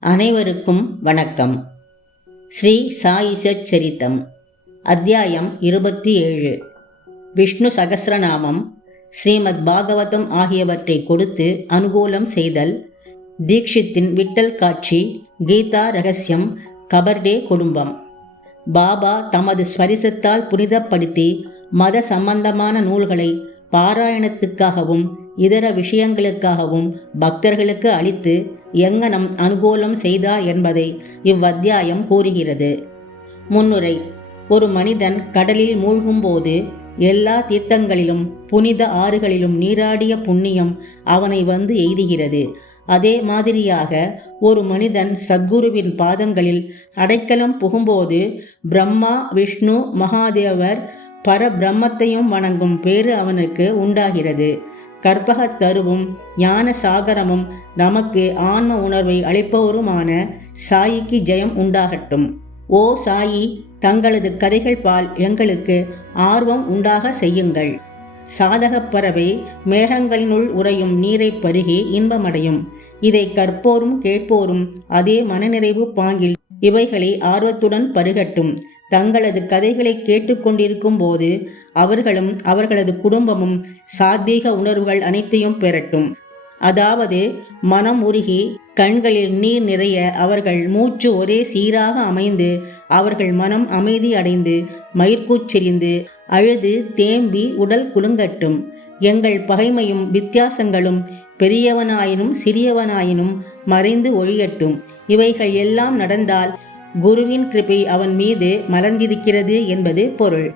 அனைவருக்கும் வணக்கம். ஸ்ரீ சாயிஷ சரித்தம் அத்தியாயம் இருபத்தி ஏழு. விஷ்ணு சகசிரநாமம் ஸ்ரீமத் பாகவதம் ஆகியவற்றை கொடுத்து அனுகூலம் செய்தல் தீக்ஷித்தின் விட்டல் காட்சி கீதா ரகசியம் கபர்டே குடும்பம். பாபா தமது ஸ்வரிசத்தால் புனிதப்படுத்தி மத சம்பந்தமான நூல்களை பாராயணத்துக்காகவும் இதர விஷயங்களுக்காகவும் பக்தர்களுக்கு அளித்து எங்கனம் அனுகூலம் செய்தா என்பதை இவ்வத்தியாயம் கூறுகிறது. முன்னுரை ஒரு மனிதன் கடலில் மூழ்கும்போது எல்லா தீர்த்தங்களிலும் புனித ஆறுகளிலும் நீராடிய புண்ணியம் அவனை வந்து எய்துகிறது. அதே மாதிரியாக ஒரு மனிதன் சத்குருவின் பாதங்களில் அடைக்கலம் புகும்போது பிரம்மா விஷ்ணு மகாதேவர் பரபிரம்மத்தையும் வணங்கும் பேறு அவனுக்கு உண்டாகிறது. கற்பகத் தருவும் ஞான சாகரமும் நமக்கு ஆன்ம உணர்வை அளிப்பவருமான சாயிக்கு ஜெயம் உண்டாகட்டும். ஓ சாயி தங்களது கதைகள் பால் எங்களுக்கு ஆர்வம் உண்டாக செய்யுங்கள். சாதகப் பறவை மேகங்களினுள் உறையும் நீரை பருகி இன்பமடையும். இதை கற்போரும் கேட்போரும் அதே மனநிறைவு பாங்கில் இவைகளை ஆர்வத்துடன் பருகட்டும். தங்களது கதைகளை கேட்டுக்கொண்டிருக்கும் போது அவர்களும் அவர்களது குடும்பமும் சாத்வீக உணர்வுகள் அனைத்தையும் பெறட்டும். அதாவது மனம் உருகி கண்களில் நீர் நிறைய அவர்கள் மூச்சு ஒரே சீராக அமைந்து அவர்கள் மனம் அமைதி அடைந்து மயிர்கூச்செறிந்து அழுது தேம்பி உடல் குலுங்கட்டும். எங்கள் பகைமையும் வித்தியாசங்களும் பெரியவனாயினும் சிறியவனாயினும் மறைந்து ஒழியட்டும். இவைகள் எல்லாம் நடந்தால் குருவின் கிருபை அவன் மீது மலர்ந்திருக்கிறது என்பது பொருள்.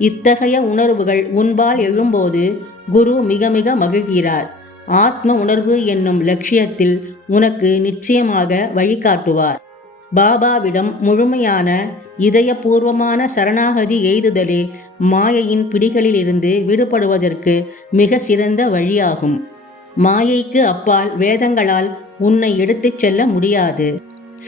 இத்தகைய உணர்வுகள் உன்பால் எழும்போது குரு மிக மிக மகிழ்கிறார். ஆத்ம உணர்வு என்னும் லட்சியத்தில் உனக்கு நிச்சயமாக வழிகாட்டுவார். பாபாவிடம் முழுமையான இதயபூர்வமான சரணாகதி எய்துதலே மாயையின் பிடிகளிலிருந்து விடுபடுவதற்கு மிக சிறந்த வழியாகும். மாயைக்கு அப்பால் வேதங்களால் உன்னை எடுத்துச் செல்ல முடியாது.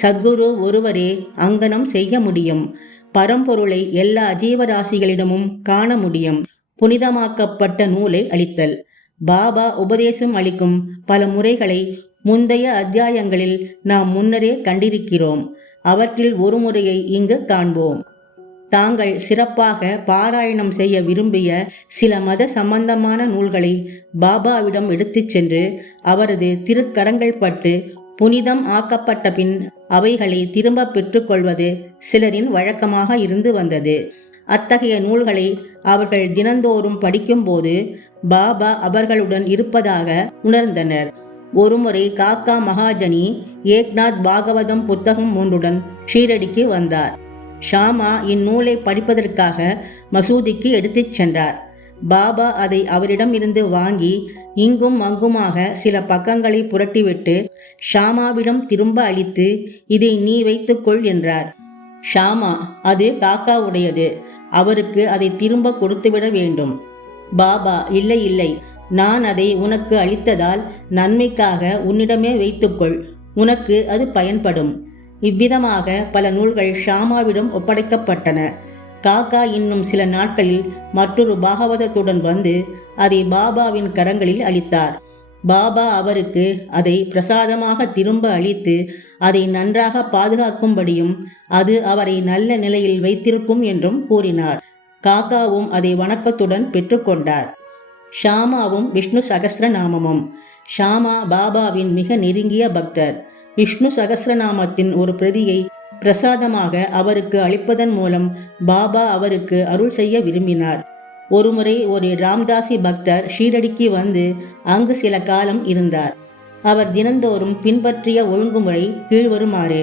சத்குரு ஒருவரே அங்கனம் செய்ய முடியும். பரம்பொருளை எல்லா ஜீவராசிகளிடமும் காண முடியும். புனிதமாக்கப்பட்ட நூலை அளித்தல். பாபா உபதேசம் அளிக்கும் பல முறைகளை முந்தைய அத்தியாயங்களில் நாம் முன்னரே கண்டிருக்கிறோம். அவற்றில் ஒரு முறையை இங்கு காண்போம். தாங்கள் சிறப்பாக பாராயணம் செய்ய விரும்பிய சில மத சம்பந்தமான நூல்களை பாபாவிடம் எடுத்துச் சென்று அவரது திருக்கரங்கள் பட்டு புனிதம் ஆக்கப்பட்ட பின் அவைகளை திரும்ப பெற்றுக்கொள்வது சிலரின் வழக்கமாக இருந்து வந்தது. அத்தகைய நூல்களை அவர்கள் தினந்தோறும் படிக்கும்போது பாபா அவர்களுடன் இருப்பதாக உணர்ந்தனர். ஒருமுறை காக்கா மகாஜனி ஏக்நாத் பாகவதம் புத்தகம் ஒன்றுடன் ஷீரடிக்கு வந்தார். ஷாமா இந்நூலை படிப்பதற்காக மசூதிக்கு எடுத்துச் சென்றார். பாபா அதை அவரிடம் இருந்து வாங்கி இங்கும் அங்குமாக சில பக்கங்களை புரட்டிவிட்டு ஷாமாவிடம் திரும்ப அளித்து இதை நீ வைத்துக்கொள் என்றார். ஷாமா அது காக்காவுடையது. அவருக்கு அதை திரும்ப கொடுத்துவிட வேண்டும். பாபா இல்லை இல்லை. நான் அதை உனக்கு அளித்ததால் நன்மைக்காக உன்னிடமே வைத்துக்கொள் உனக்கு அது பயன்படும். இவ்விதமாக பல நூல்கள் ஷாமாவிடம் ஒப்படைக்கப்பட்டன. காக்கா இன்னும் சில நாட்களில் மற்றொரு பாகவதத்துடன் வந்து அதை பாபாவின் கரங்களில் அளித்தார். பாபா அவருக்கு அதை பிரசாதமாக திரும்ப அளித்து அதை நன்றாக பாதுகாக்கும்படியும் அது அவரை நல்ல நிலையில் வைத்திருக்கும் என்றும் கூறினார். காக்காவும் அதை வணக்கத்துடன் பெற்றுக்கொண்டார் ஷாமாவும் விஷ்ணு சகசிரநாமமும். ஷாமா பாபாவின் மிக நெருங்கிய பக்தர். விஷ்ணு சகசிரநாமத்தின் ஒரு பிரதியை பிரசாதமாக அவருக்கு அளிப்பதன் மூலம் பாபா அவருக்கு அருள் செய்ய விரும்பினார். ஒருமுறை ஒரு ராம்தாசி பக்தர் ஷீரடிக்கு வந்து அங்கு சில காலம் இருந்தார். அவர் தினந்தோறும் பின்பற்றிய ஒழுங்குமுறை கீழ்வருமாறு.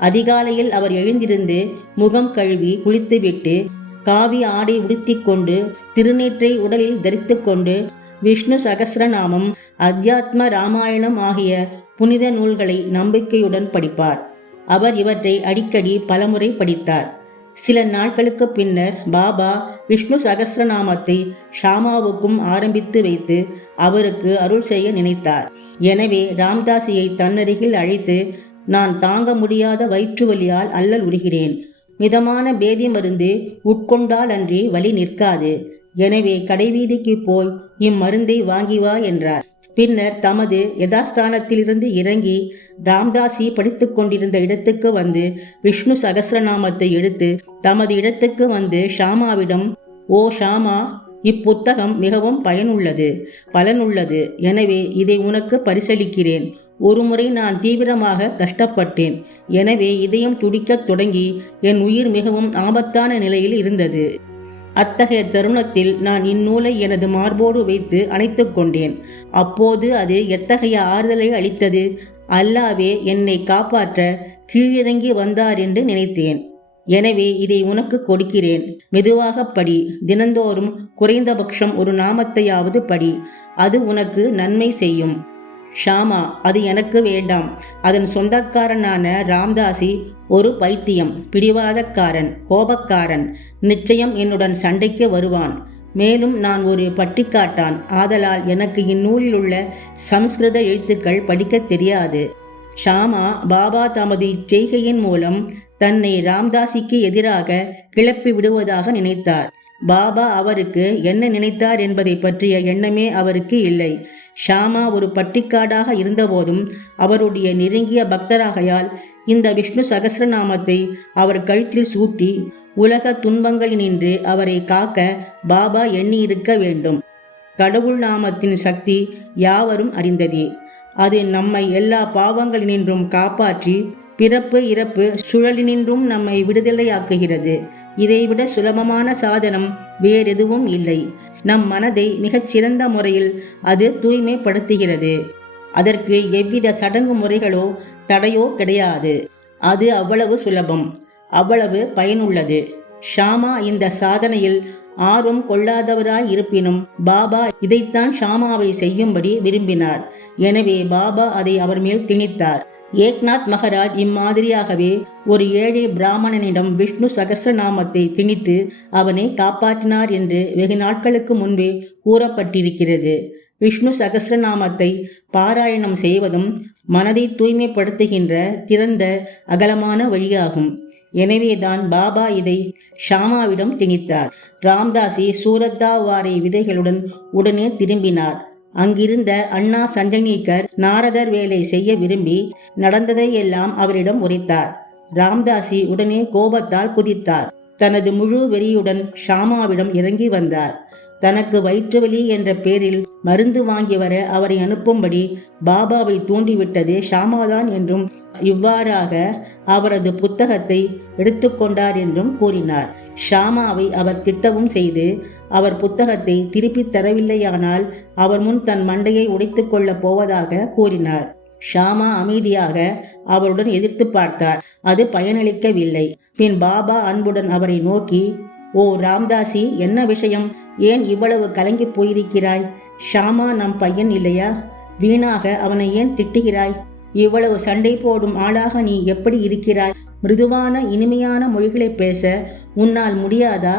அதிகாலையில் அவர் எழுந்திருந்து முகம் கழுவி குளித்துவிட்டு காவி ஆடை உடுத்திக்கொண்டு திருநீற்றை உடலில் தரித்து கொண்டு விஷ்ணு சகசிரநாமம் அத்தியாத்ம ராமாயணம் ஆகிய புனித நூல்களை நம்பிக்கையுடன் படிப்பார். அவர் இவற்றை அடிக்கடி பலமுறை படித்தார். சில நாட்களுக்கு பின்னர் பாபா விஷ்ணு சகசிரநாமத்தை ஷாமாவுக்கும் ஆரம்பித்து வைத்து அவருக்கு அருள் செய்ய நினைத்தார். எனவே ராம்தாசியை தன்னருகில் அழைத்து நான் தாங்க முடியாத வயிற்று வலியால் அல்லல் உருகிறேன். மிதமான பேதி மருந்து உட்கொண்டால் அன்றி வலி நிற்காது. எனவே கடைவீதிக்கு போய் இம்மருந்தை வாங்கி வா என்றார். பின்னர் தமது யதாஸ்தானத்திலிருந்து இறங்கி ராம்தாசி படித்து கொண்டிருந்த இடத்துக்கு வந்து விஷ்ணு சகசிரநாமத்தை எடுத்து தமது இடத்துக்கு வந்து ஷாமாவிடம் ஓ ஷாமா இப்புத்தகம் மிகவும் பயனுள்ளது பலனுள்ளது. எனவே இதை உனக்கு பரிசளிக்கிறேன். ஒருமுறை நான் தீவிரமாக கஷ்டப்பட்டேன். எனவே இதயம் துடிக்கத் தொடங்கி என் உயிர் மிகவும் ஆபத்தான நிலையில் இருந்தது. அத்தகைய தருணத்தில் நான் இந்நூலை எனது மார்போடு வைத்து அணைத்து கொண்டேன். அப்போது அது எத்தகைய ஆறுதலை அளித்தது? அல்லாவே என்னை காப்பாற்ற கீழிறங்கி வந்தார் என்று நினைத்தேன். எனவே இதை உனக்கு கொடுக்கிறேன். மெதுவாக படி. தினந்தோறும் குறைந்தபட்சம் ஒரு நாமத்தையாவது படி. அது உனக்கு நன்மை செய்யும். ஷாமா அது எனக்கு வேண்டாம். அதன் சொந்தக்காரனான ராம்தாசி ஒரு பைத்தியம் பிடிவாதக்காரன் கோபக்காரன் நிச்சயம் என்னுடன் சண்டைக்கு வருவான். மேலும் நான் ஒரு பட்டிக்காட்டான். ஆதலால் எனக்கு இந்நூலில் உள்ள சம்ஸ்கிருத எழுத்துக்கள் படிக்க தெரியாது. ஷாமா பாபா தமது இச்செய்கையின் மூலம் தன்னை ராம்தாசிக்கு எதிராக கிளப்பி விடுவதாக நினைத்தார். பாபா அவருக்கு என்ன நினைத்தார் என்பதை பற்றிய எண்ணமே அவருக்கு இல்லை. ஷாமா ஒரு பட்டிக்காடாக இருந்தபோதும் அவருடைய நெருங்கிய பக்தராகையால் இந்த விஷ்ணு சகசிரநாமத்தை அவர் கழுத்தில் சூட்டி உலக துன்பங்களினின்று அவரை காக்க பாபா எண்ணியிருக்க வேண்டும். கடவுள் நாமத்தின் சக்தி யாவரும் அறிந்ததே. அது நம்மை எல்லா பாவங்களினின்றும் காப்பாற்றி பிறப்பு இறப்பு சுழலினின்றும் நம்மை விடுதலையாக்குகிறது. இதைவிட சுலபமான சாதனம் வேறெதுவும் இல்லை. நம் மனதை மிகச் சிறந்த முறையில் அது தூய்மைப்படுத்துகிறது. அதற்கு எவ்வித சடங்கு முறைகளோ தடையோ கிடையாது. அது அவ்வளவு சுலபம் அவ்வளவு பயனுள்ளது. ஷாமா இந்த சாதனையில் ஆர்வம் கொள்ளாதவராய் இருப்பினும் பாபா இதைத்தான் ஷாமாவை செய்யும்படி விரும்பினார். எனவே பாபா அதை அவர் மேல் திணித்தார். ஏக்நாத் மகராஜ் இம்மாதிரியாகவே ஒரு ஏழை பிராமணனிடம் விஷ்ணு சகசிரநாமத்தை திணித்து அவனை காப்பாற்றினார் என்று வெகு நாட்களுக்கு முன்பே கூறப்பட்டிருக்கிறது. விஷ்ணு சகசிரநாமத்தை பாராயணம் செய்வதும் மனதை தூய்மைப்படுத்துகின்ற திறந்த அகலமான வழியாகும். எனவேதான் பாபா இதை ஷாமாவிடம் திணித்தார். ராம்தாசி சூரத்தாவாரை விதைகளுடன் உடனே திரும்பினார். அங்கிருந்த அண்ணா சஞ்சனீகர் நாரதர் வேலை செய்ய விரும்பி நடந்ததை எல்லாம் அவரிடம் உரைத்தார். ராம்தாசி உடனே கோபத்தால் குதித்தார். தனது முழு வெறியுடன் ஷாமாவிடம் இறங்கி வந்தார். தனக்கு வயிற்றுவலி என்ற பேரில் மருந்து வாங்கி வர அவரை அனுப்பும்படி பாபாவை தூண்டிவிட்டது ஷாமாதான் என்றும் இவ்வாறாக அவரது புத்தகத்தை எடுத்துக்கொண்டார் என்றும் கூறினார். ஷாமாவை அவர் திட்டவும் செய்து அவர் புத்தகத்தை திருப்பித் தரவில்லையானால் அவர் முன் தன் மண்டையை உடைத்துக்கொள்ளப் போவதாக கூறினார். ஷாமா அமைதியாக அவருடன் எதிர்த்து பார்த்தார். அது பயனளிக்கவில்லை. பின் பாபா அன்புடன் அவரை நோக்கி ஓ ராம்தாசி என்ன விஷயம்? ஏன் இவ்வளவு கலங்கி போயிருக்கிறாய்? ஷாமா நம் பையன் இல்லையா? வீணாக அவனை ஏன் திட்டுகிறாய்? இவ்வளவு சண்டை போடும் ஆளாக நீ எப்படி இருக்கிறாய்? மிருதுவான இனிமையான மொழிகளை பேச உன்னால் முடியாதா?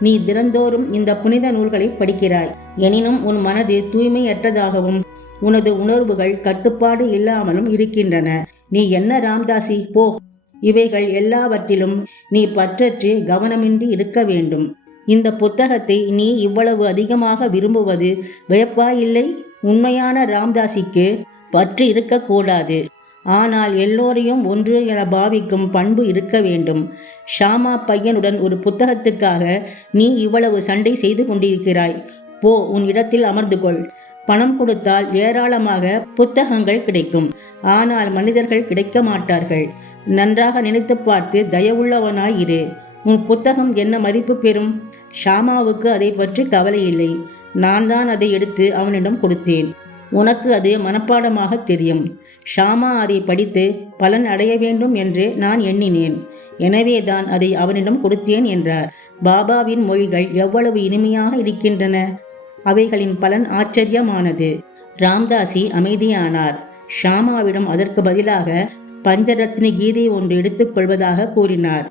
நீ தினந்தோறும் இந்த புனித நூல்களை படிக்கிறாய். எனினும் உன் மனது தூய்மையற்றதாகவும் உனது உணர்வுகள் கட்டுப்பாடு இல்லாமலும் இருக்கின்றன. நீ என்ன ராம்தாசி? போ. இவைகள் எல்லாவற்றிலும் நீ பற்றற்று கவனமின்றி இருக்க வேண்டும் இந்த புத்தகத்தை நீ இவ்வளவு அதிகமாக விரும்புவது வியப்பாயில்லை? உண்மையான ராம்தாசிக்கு பற்று இருக்கக்கூடாது. ஆனால் எல்லோரையும் ஒன்று என பாவிக்கும் பண்பு இருக்க வேண்டும். ஷாமா பையனுடன் ஒரு புத்தகத்துக்காக நீ இவ்வளவு சண்டை செய்து கொண்டிருக்கிறாய். போ உன் இடத்தில் அமர்ந்து கொள். பணம் கொடுத்தால் ஏராளமாக புத்தகங்கள் கிடைக்கும். ஆனால் மனிதர்கள் கிடைக்க மாட்டார்கள். நன்றாக நினைத்து பார்த்து தயவுள்ளவனாய் இரு. உன் புத்தகம் என்ன மதிப்பு பெறும்? ஷாமாவுக்கு அதை பற்றி கவலை இல்லை. நான் தான் அதை எடுத்து அவனிடம் கொடுத்தேன். உனக்கு அது மனப்பாடமாக தெரியும். ஷாமா அதை படித்து பலன் அடைய வேண்டும் என்று நான் எண்ணினேன். எனவேதான் அதை அவனிடம் கொடுத்தேன் என்றார். பாபாவின் மொழிகள் எவ்வளவு இனிமையாக இருக்கின்றன. அவைகளின் பலன் ஆச்சரியமானது. ராம்தாசி அமைதியானார். ஷாமாவிடம் அதற்கு பதிலாக பஞ்சரத்னி கீதை ஒன்று எடுத்துக்கொள்வதாக கூறினார்.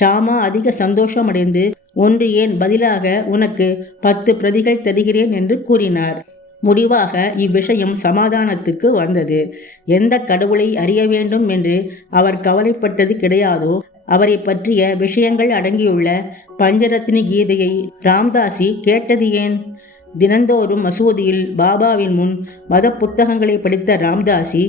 ஷாமா அதிக சந்தோஷமடைந்து ஒன்று ஏன் பதிலாக உனக்கு பத்து பிரதிகள் தருகிறேன் என்று கூறினார். முடிவாக இவ்விஷயம் சமாதானத்துக்கு வந்தது. எந்த கடவுளை அறிய வேண்டும் என்று அவர் கவலைப்பட்டது கிடையாதோ அவரை பற்றிய விஷயங்கள் அடங்கியுள்ள பஞ்சரத்னி கீதையை ராம்தாசி கேட்டது ஏன்? தினந்தோறும் மசூதியில் பாபாவின் முன் மத புத்தகங்களை படித்த ராம்தாசி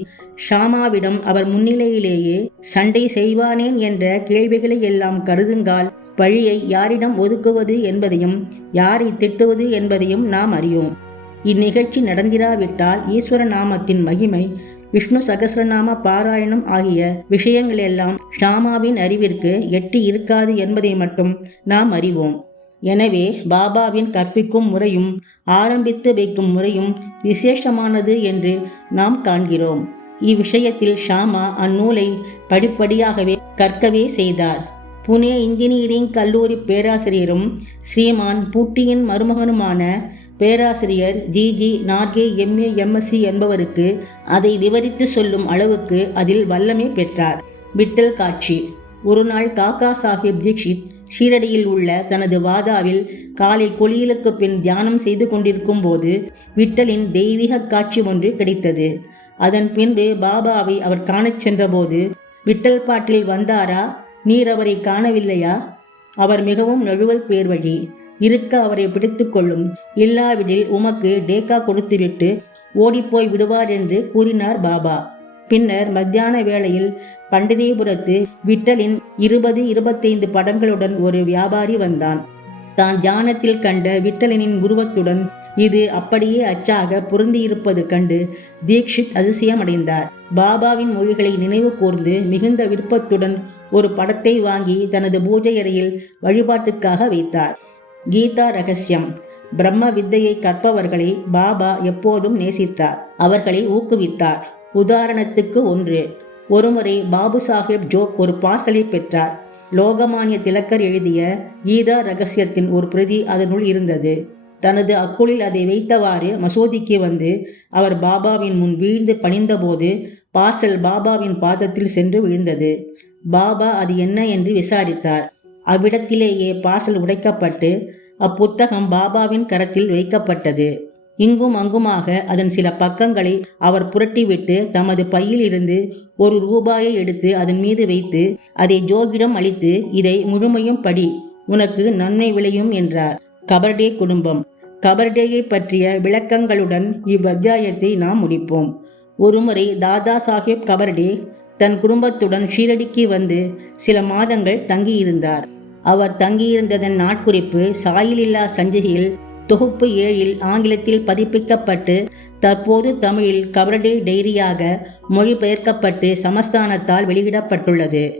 ஷாமாவிடம் அவர் முன்னிலையிலேயே சண்டை செய்வானேன் என்ற கேள்விகளை எல்லாம் கருதுங்கால் பழியை யாரிடம் ஒதுக்குவது என்பதையும் யாரை திட்டுவது என்பதையும் நாம் அறியோம். இந்நிகழ்ச்சி நடந்திராவிட்டால் ஈஸ்வர நாமத்தின் மகிமை விஷ்ணு சகசரநாம பாராயணம் ஆகிய விஷயங்களெல்லாம் ஷாமாவின் அறிவிற்கு எட்டி இருக்காது என்பதை மட்டும் நாம் அறிவோம். எனவே பாபாவின் கற்பிக்கும் முறையும் ஆரம்பித்து வைக்கும் முறையும் விசேஷமானது என்று நாம் காண்கிறோம். இவ்விஷயத்தில் ஷாமா அந்நூலை படிப்படியாகவே கற்கவே செய்தார். புனே இன்ஜினியரிங் கல்லூரி பேராசிரியரும் ஸ்ரீமான் பூட்டியின் மருமகனுமான பேராசிரியர் G. G. Narke MA MSc என்பவருக்கு அதை விவரித்து சொல்லும் அளவுக்கு அதில் வல்லமை பெற்றார். விட்டல் காட்சி. ஒரு நாள் காக்கா சாஹிப் தீக்ஷித் ஷீரடியில் உள்ள தனது வாதாவில் காலை கொலியலுக்கு பின் தியானம் செய்து கொண்டிருக்கும் போது விட்டலின் தெய்வீக காட்சி ஒன்று கிடைத்தது. அதன் பின்பு பாபாவை அவர் காணச் சென்றபோது விட்டல் பாட்டில் வந்தாரா? நீர் அவரை காணவில்லையா? அவர் மிகவும் நழுவல் பேர் வழி. இருக்க அவரை பிடித்து கொள்ளும். இல்லாவிடில் உமக்கு டேக்கா கொடுத்துவிட்டு ஓடிப்போய் விடுவார் என்று கூறினார் பாபா. பின்னர் மத்தியான வேளையில் பண்டிதேபுரத்து விட்டலின் இருபது இருபத்தைந்து படங்களுடன் ஒரு வியாபாரி வந்தான். தான் தியானத்தில் கண்ட விட்டலனின் உருவத்துடன் இது அப்படியே அச்சாக பொருந்தியிருப்பது கண்டு தீக்ஷித் அதிசயமடைந்தார். பாபாவின் மொழிகளை நினைவு கூர்ந்து மிகுந்த விருப்பத்துடன் ஒரு படத்தை வாங்கி தனது பூஜை அறையில் வழிபாட்டுக்காக வைத்தார். கீதா ரகசியம். பிரம்ம வித்தையை கற்பவர்களை பாபா எப்போதும் நேசித்தார். அவர்களை ஊக்குவித்தார். உதாரணத்துக்கு ஒன்று. ஒருமுறை பாபு சாஹேப் ஜோக் ஒரு பார்சலை பெற்றார். லோகமானிய திலக்கர் எழுதிய கீதா ரகசியத்தின் ஒரு பிரதி அதனுள் இருந்தது. தனது அக்குளில் அதை வைத்தவாறு மசூதிக்கு வந்து அவர் பாபாவின் முன் வீழ்ந்து பணிந்தபோது பார்சல் பாபாவின் பாதத்தில் சென்று விழுந்தது. பாபா அது என்ன என்று விசாரித்தார். அவ்விடத்திலேயே பார்சல் உடைக்கப்பட்டு அப்புத்தகம் பாபாவின் கரத்தில் வைக்கப்பட்டது. இங்கும் அங்குமாக அதன் சில பக்கங்களை அவர் புரட்டிவிட்டு தமது பையில் இருந்து ஒரு ரூபாயை எடுத்து அதன் மீது வைத்து அதை ஜோகிடம் அளித்து இதை முழுமையும் படி உனக்கு நன்மை விளையும் என்றார். கபர்டே குடும்பம். கபர்டேயை பற்றிய விளக்கங்களுடன் இவ்வத்தியாயத்தை நாம் முடிப்போம். ஒருமுறை தாதா சாஹேப் கபர்டே தன் குடும்பத்துடன் ஷீரடிக்கு வந்து சில மாதங்கள் தங்கியிருந்தார். அவர் தங்கியிருந்ததன் நாட்குறிப்பு சாயிலில்லா சஞ்சிகையில் தொகுப்பு ஏழில் ஆங்கிலத்தில் பதிப்பிக்கப்பட்டு தற்போது தமிழில் கவர்டே டைரியாக மொழிபெயர்க்கப்பட்டு சமஸ்தானத்தால் வெளியிடப்பட்டுள்ளது.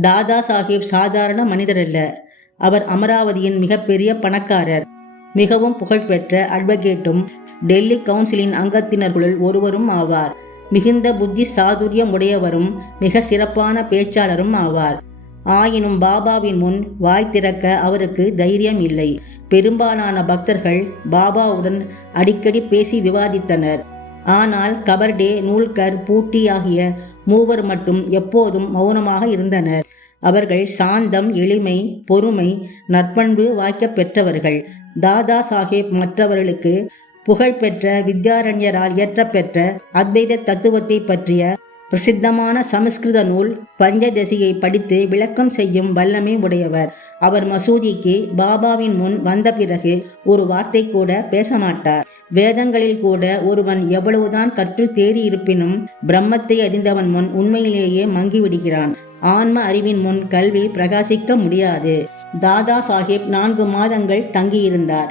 தாதா சாஹிப் சாதாரண மனிதரல்ல. அவர் அமராவதியின் மிகப்பெரிய பணக்காரர். மிகவும் புகழ்பெற்ற அட்வொகேட்டும் டெல்லி கவுன்சிலின் அங்கத்தினர்களுள் ஒருவரும் ஆவார். மிகுந்த புத்தி சாதுரியம் உடையவரும் மிக சிறப்பான பேச்சாளரும் ஆவார். ஆயினும் பாபாவின் முன் வாய் திறக்க அவருக்கு தைரியம் இல்லை. பெரும்பாலான பக்தர்கள் பாபாவுடன் அடிக்கடி பேசி விவாதித்தனர். ஆனால் கபர்டே நூல்கர் பூட்டி ஆகிய மூவர் மட்டும் எப்போதும் மௌனமாக இருந்தனர். அவர்கள் சாந்தம் எளிமை பொறுமை நற்பண்பு வாய்க்க பெற்றவர்கள். தாதா சாஹேப் மற்றவர்களுக்கு புகழ்பெற்ற வித்யாரண்யரால் இயற்றப்பெற்ற அத்வைத தத்துவத்தை பற்றிய பிரசித்தமான சமஸ்கிருத நூல் பஞ்சதசியை படித்து விளக்கம் செய்யும் வல்லமை உடையவர். அவர் மசூதிக்கு பாபாவின் முன் வந்த பிறகு ஒரு வார்த்தை கூட பேச மாட்டார் வேதங்களில் கூட ஒருவன் எவ்வளவுதான் கற்று தேறி இருப்பினும் பிரம்மத்தை அறிந்தவன் முன் உண்மையிலேயே மங்கிவிடுகிறான். ஆன்ம அறிவின் முன் கல்வி பிரகாசிக்க முடியாது. தாதா சாஹிப் நான்கு மாதங்கள் தங்கியிருந்தார்.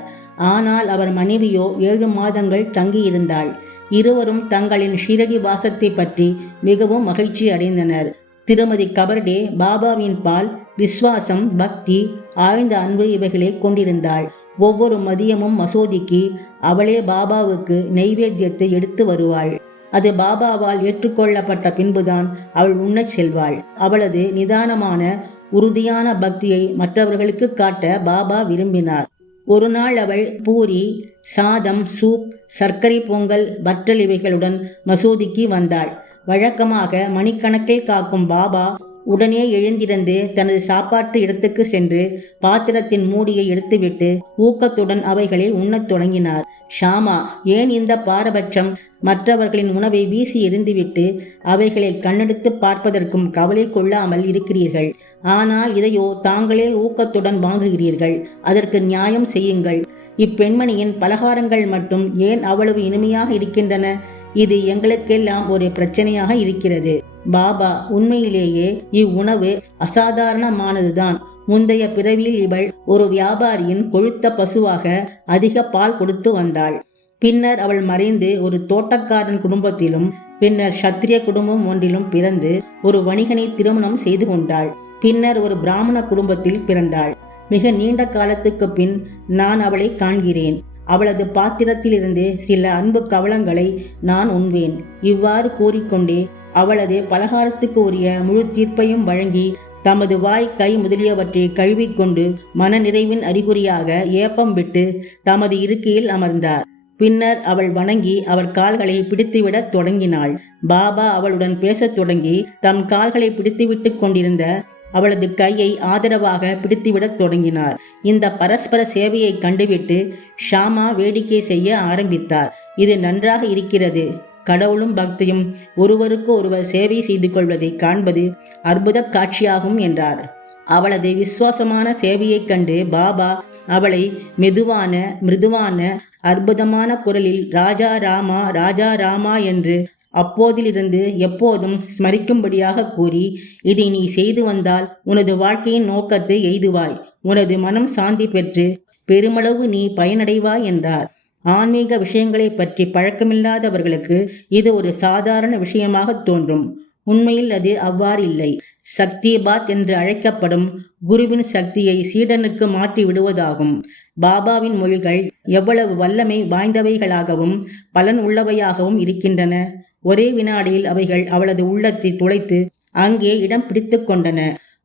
ஆனால் அவர் மனைவியோ ஏழு மாதங்கள் தங்கியிருந்தாள். இருவரும் தங்களின் ஷிரடி வாசத்தை பற்றி மிகவும் மகிழ்ச்சி அடைந்தனர். திருமதி கபர்டே பாபாவின் பால் விஸ்வாசம் பக்தி ஆழ்ந்த அன்பு இவைகளை கொண்டிருந்தாள். ஒவ்வொரு மதியமும் மசோதிக்கு அவளே பாபாவுக்கு நெய்வேத்தியத்தை எடுத்து வருவாள். அது பாபாவால் ஏற்றுக்கொள்ளப்பட்ட பின்புதான் அவள் உண்ணச் செல்வாள். அவளது நிதானமான உறுதியான பக்தியை மற்றவர்களுக்கு காட்ட பாபா விரும்பினார். ஒரு நாள் அவள் பூரி சாதம் சூப் சர்க்கரை பொங்கல் வற்றல் இவைகளுடன் மசூதிக்கு வந்தாள். வழக்கமாக மணிக்கணக்கில் காக்கும் பாபா உடனே எழுந்திருந்து தனது சாப்பாட்டு இடத்துக்கு சென்று பாத்திரத்தின் மூடியை எடுத்துவிட்டு ஊக்கத்துடன் அவைகளை உண்ணத் தொடங்கினார். ஷாமா ஏன் இந்த பாரபட்சம்? மற்றவர்களின் உணவை வீசி எறிந்துவிட்டு அவைகளை கண்ணெடுத்து பார்ப்பதற்கும் கவலை கொள்ளாமல் இருக்கிறீர்கள். ஆனால் இதையோ தாங்களே ஊக்கத்துடன் வாங்குகிறீர்கள். அதற்கு நியாயம் செய்யுங்கள். இப்பெண்மணியின் பலகாரங்கள் மட்டும் ஏன் அவ்வளவு இனிமையாக இருக்கின்றன? இது எங்களுக்கெல்லாம் ஒரு பிரச்சனையாக இருக்கிறது. பாபா உண்மையிலேயே இவ்வுணவு அசாதாரணமானதுதான். முந்தைய பிறவியில் இவள் ஒரு வியாபாரியின் கொழுத்த பசுவாக அதிக பால் கொடுத்து வந்தாள். பின்னர் அவள் மறைந்து ஒரு தோட்டக்காரன் குடும்பத்திலும் பின்னர் சத்திரிய குடும்பம் ஒன்றிலும் பிறந்து ஒரு வணிகனை திருமணம் செய்து கொண்டாள். பின்னர் ஒரு பிராமண குடும்பத்தில் பிறந்தாள். மிக நீண்ட காலத்துக்கு பின் நான் அவளை காண்கிறேன். அவளது பாத்திரத்திலிருந்து சில அன்பு கவலங்களை நான் உண்வேன் இவ்வாறு கூறிக்கொண்டே அவளது பலகாரத்துக்கு உரிய முழு தீர்ப்பையும் வழங்கி தமது வாய் கை முதலியவற்றை கழுவிக்கொண்டு மனநிறைவின் அறிகுறியாக ஏப்பம் விட்டு தமது இருக்கையில் அமர்ந்தார். பின்னர் அவள் வணங்கி அவர் கால்களை பிடித்துவிடத் தொடங்கினாள். பாபா அவளுடன் பேசத் தொடங்கி தம் கால்களை பிடித்துவிட்டு கொண்டிருந்த அவளது கையை ஆதரவாக பிடித்துவிடத் தொடங்கினார். இந்த பரஸ்பர சேவையை கண்டுவிட்டு ஷாமா வேடிக்கை செய்ய ஆரம்பித்தார். இது நன்றாக இருக்கிறது. கடவுளும் பக்தியும் ஒருவருக்கு ஒருவர் சேவை செய்து கொள்வதை காண்பது அற்புத காட்சியாகும் என்றார். அவளது விசுவாசமான சேவையைக் கண்டு பாபா அவளை மெதுவான மிருதுவான அற்புதமான குரலில் ராஜா ராமா ராஜா ராமா என்று அப்போதிலிருந்து எப்போதும் ஸ்மரிக்கும்படியாக கூறி இதை நீ செய்து வந்தால் உனது வாழ்க்கையின் நோக்கத்தை எய்துவாய். உனது மனம் சாந்தி பெற்று பெருமளவு நீ பயனடைவாய் என்றார். ஆன்மீக விஷயங்களை பற்றி பழக்கமில்லாதவர்களுக்கு இது ஒரு சாதாரண விஷயமாக தோன்றும். உண்மையில் அது அவ்வாறு இல்லை. சக்தி பாத் என்று அழைக்கப்படும் குருவின் சக்தியை சீடனுக்கு மாற்றி விடுவதாகும். பாபாவின் மொழிகள் எவ்வளவு வல்லமை வாய்ந்தவைகளாகவும் பலன் உள்ளவையாகவும் இருக்கின்றன. ஒரே வினாடியில் அவைகள் அவளது உள்ளத்தை துளைத்து அங்கே இடம் பிடித்து கொண்டன.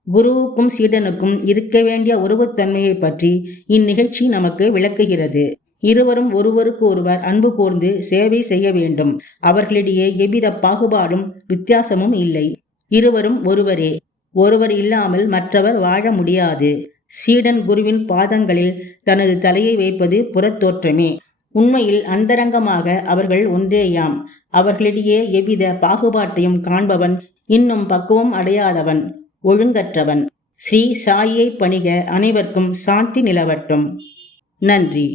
குருவுக்கும் சீடனுக்கும் இருக்க வேண்டிய உறவுத்தன்மையை பற்றி இந்நிகழ்ச்சி நமக்கு விளக்குகிறது. இருவரும் ஒருவருக்கு ஒருவர் அன்பு கூர்ந்து சேவை செய்ய வேண்டும். அவர்களிடையே எவ்வித பாகுபாடும் வித்தியாசமும் இல்லை. இருவரும் ஒருவரே. ஒருவர் இல்லாமல் மற்றவர் வாழ முடியாது. சீடன் குருவின் பாதங்களில் தனது தலையை வைப்பது புறத்தோற்றமே. உண்மையில் அந்தரங்கமாக அவர்கள் ஒன்றேயாம். அவர்களிடையே எவ்வித பாகுபாட்டையும் காண்பவன் இன்னும் பக்குவம் அடையாதவன் ஒழுங்கற்றவன். ஸ்ரீ சாயியை பணிக அனைவருக்கும் சாந்தி நிலவட்டும். நன்றி.